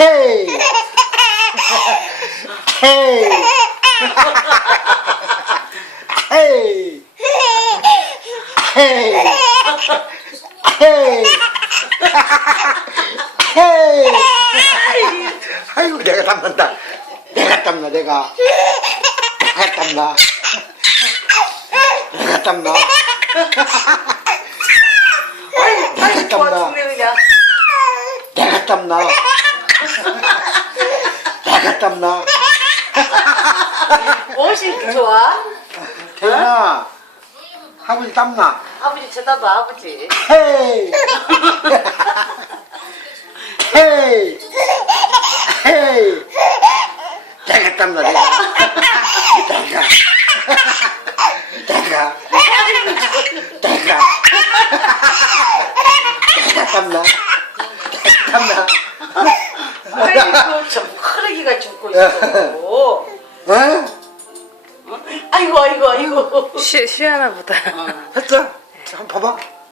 헤이 헤이 헤이 헤이 헤이 헤이. 아이고 내가 땀난다. 내가 땀나. 내가 땀나. 내가 땀나. 아이 좋아 죽네 그냥. 내가 땀나. 내가 땀나. 무엇이 이렇게 좋아? 태연아, 아버지 땀나. 아버지 쳐다봐 아버지. 헤이 헤이 헤이. 내가 땀나. 내가 땀나. 땀나. 아이고 좀 크르기가 죽고 있어. 어? 아이고 아이고 아이고. 시원하보다. 했어? 한번 봐봐.